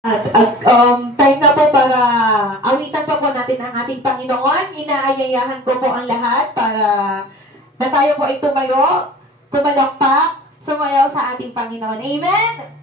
Time na po para awitan po natin ang ating Panginoon. Inaayayahan ko po ang lahat para na tayo po ay tumayo, pumalakpak, sumayaw sa ating Panginoon. Amen?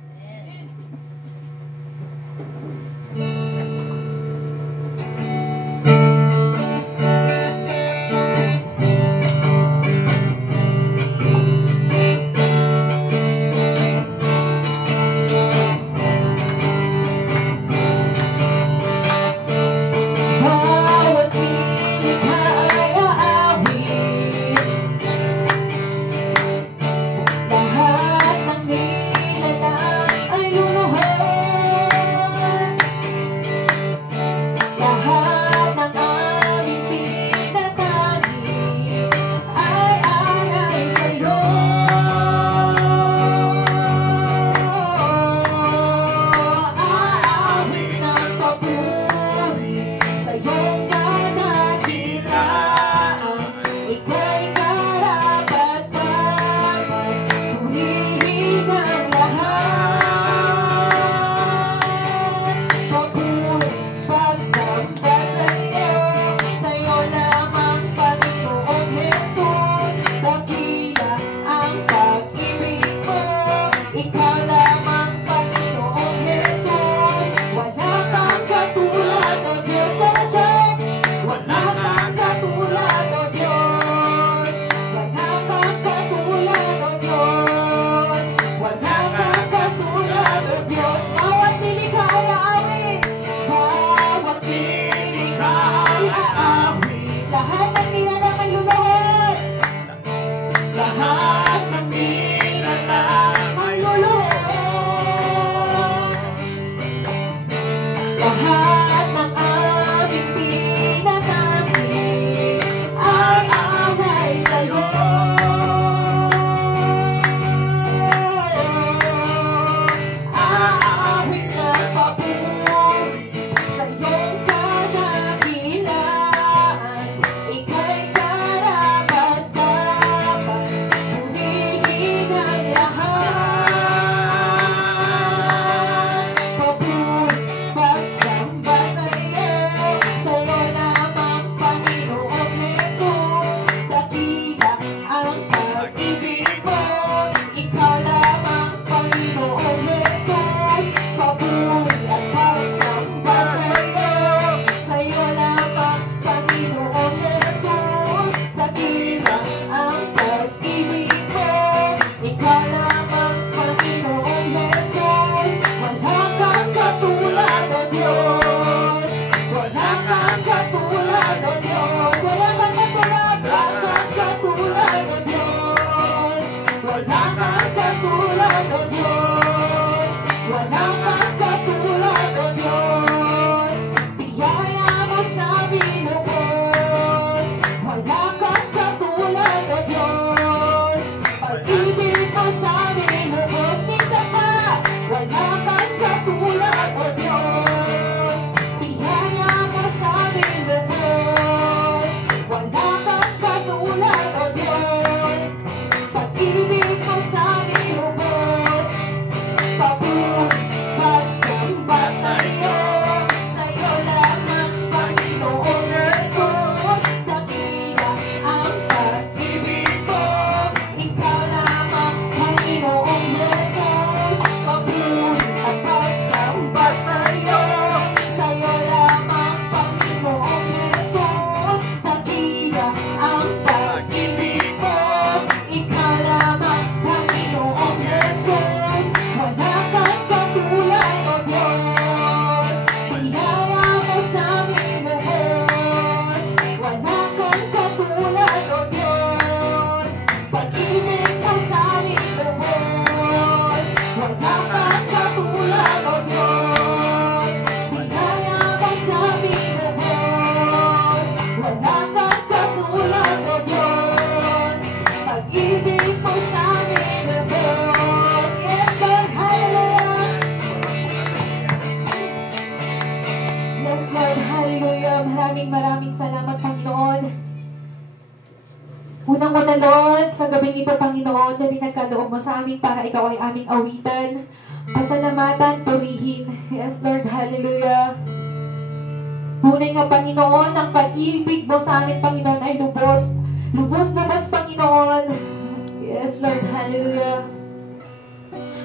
Unang-una, Lord, sa gabing ito, Panginoon, na pinagkaloob mo sa amin para ikaw ay aming awitan. pasalamatan, purihin. Yes, Lord, hallelujah. Tunay nga, Panginoon, ang pag-ibig mo sa amin, Panginoon, ay lubos. Lubos, Panginoon. Yes, Lord, hallelujah.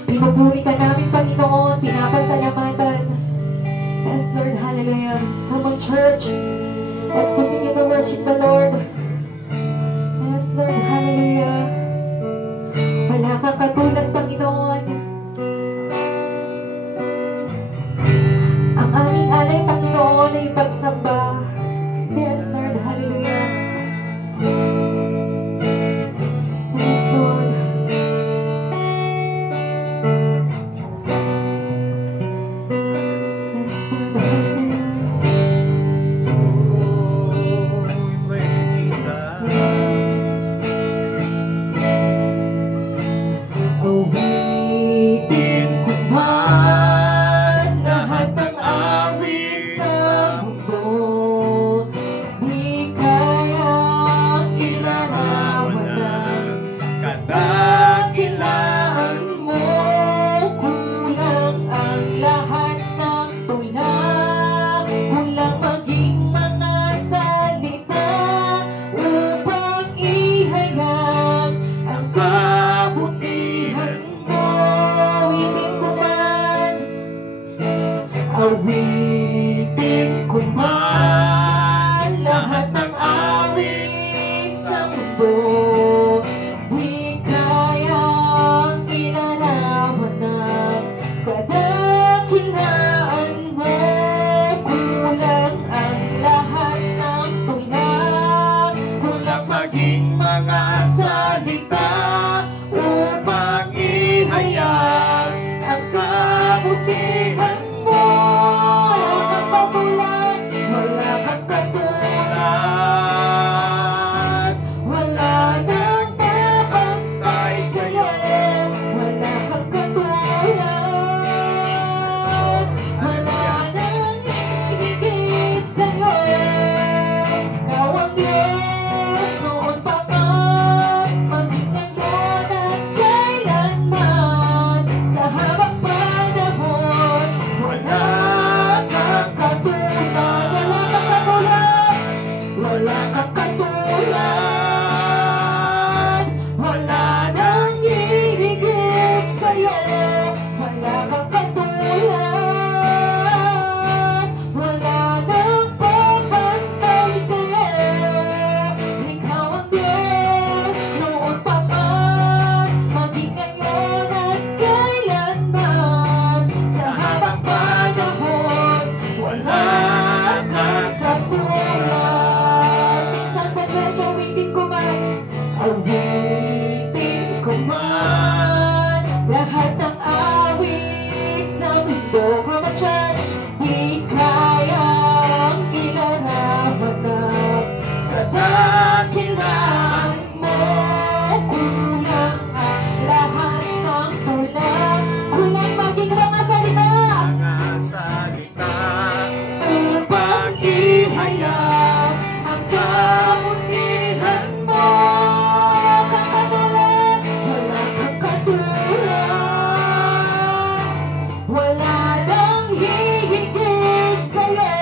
Pinupuri ka namin, Panginoon, pinapasalamatan. Yes, Lord, hallelujah. Come on, church. Let's continue to worship the Lord. Yes, Lord, hallelujah. Wala kang katulad, Panginoon. Ang aming alay, Panginoon, ay pagsamba. Yes, Lord, hallelujah. Yes, Lord. Yes, Lord, hallelujah. Awitin ko man lahat ng awit sa mundo, di kayang ilarawan ng kadakilaan mo. Kulang ang lahat ng tula, kulang maging mga salita upang ihayag ang kabutihan mo. Awitin ko man, awitin ko man lahat ng awit sa mundo, di kayang ilarawan ng kadakilaan mo. Kulang ang lahat ng tula, kulang maging mga salita upang ihayag ang kabutihan mo. Wala kang katulad, wala nang babantay sa'yo. Wala kang katulad, wala nang hihigit sa'yo. Ikaw ang Diyos noon pa man, maging ngayon at kailanman. Sa habang panahon, wala kang katulad. Wala kang katulad, wala nang hihigit sa'yo. Wala kang katulad, wala nang babantay sa'yo. Ikaw ang Diyos noon pa man, maging ngayon at kailanman. Sa habang panahon, wala kang katulad. Minsan pa, church, awitin ko man, awitin ko man lahat ng awit sa mundo. Come on, church, di kayang ilarawan ng kadakilaan mo. Kulang ang lahat ng tula, kulang maging mga salita upang ihayag ang kabutihan mo. Wala kang katulad, wala nang hihigit sa'yo.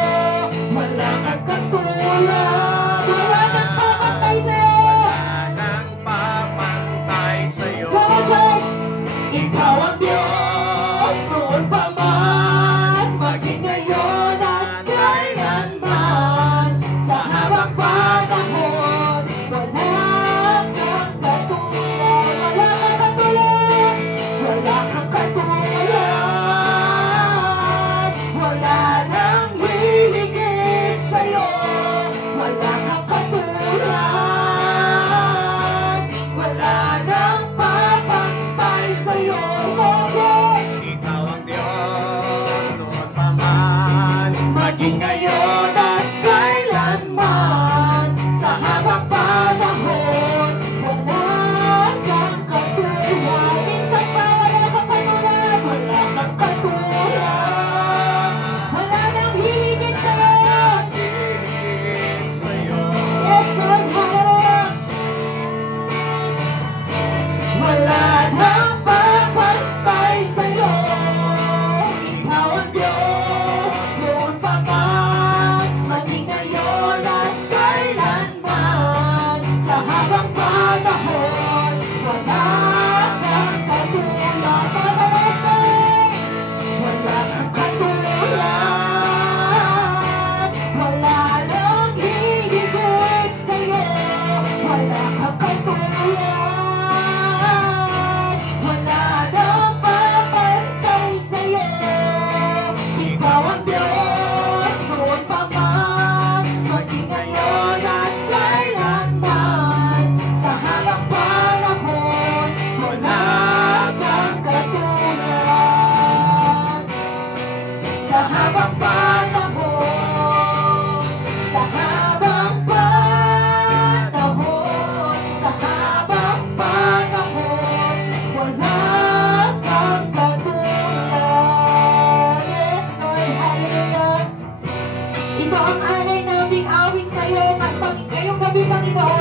Wala kang katulad, wala nang papantay sa'yo. Come on, church! Ikaw ang Diyos noon pa man, maging ngayon at kailanman. Sa habang panahon, wala kang katulad. Wala kang katulad, wala kang katulad, wala nang hihigit sa'yo. Wala kang katulad, wala nang papantay sa'yo. Ikaw ang Diyos noon pa man, maging ngayon at kailanman. Sa habang panahon, wala kang katulad. Minsan pa, wala kang katulad, wala kang katulad, wala nang hihigit sa'yo. Yes, Lord, hallelujah. Wala nang papantay sa'yo. Ikaw ang Diyos, noon pa man, maging ngayon at kailanman. Sa habang panahon, wala kang katulad. Sa habang panahon, sa habang panahon, sa habang panahon, wala kang katulad. Yes, Lord, hallelujah. Ito ang alay naming awit sa'yo ngayong gabi, Panginoon.